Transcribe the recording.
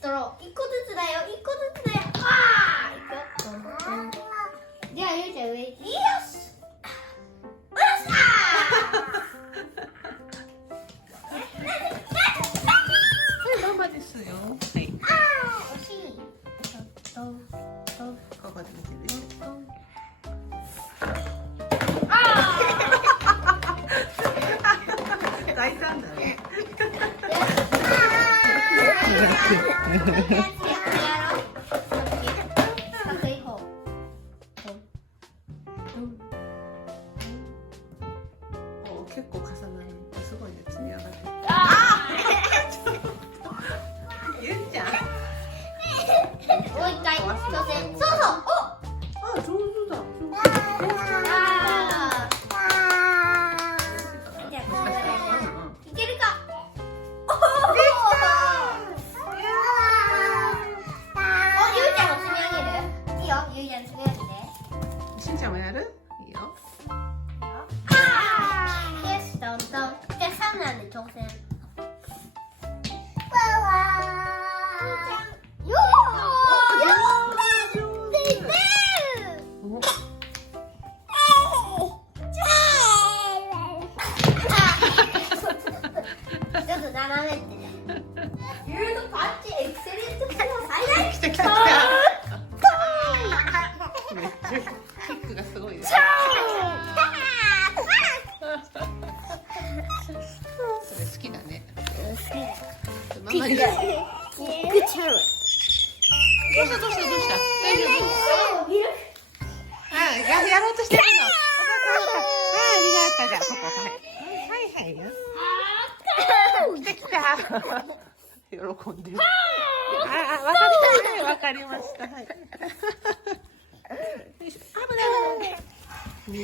つ取ろう。1個ずつだよ、1個ずつだよ。ああ、いくよ。じゃあゆうちゃん上。よし。よっしゃママですよ。はい。ー。惜しい。ここで見てる。大胆だね。結構重なる。すごいね、積み上がって。ゆうちゃん。もう一回挑戦。そうそう。あ、上手だ。じゃあいけるか。ゆうちゃんも積み上げる。いいよ、ゆうちゃん積み上げて。しんちゃんもやる？いいよ。よし、どんどん。じゃあ三男で挑戦。ちょっと斜めってね。ユーのパッチエクセレントスコア最大。来た来た来た。めっちゃキックがすごいです。それ好きだね。ママに。どうしたどうしたどうした。大丈夫？あ、やろうとしてるの。ありがとう。じゃあここはいはいよ。来た来た。喜んでる。わかりました。はい。危ない。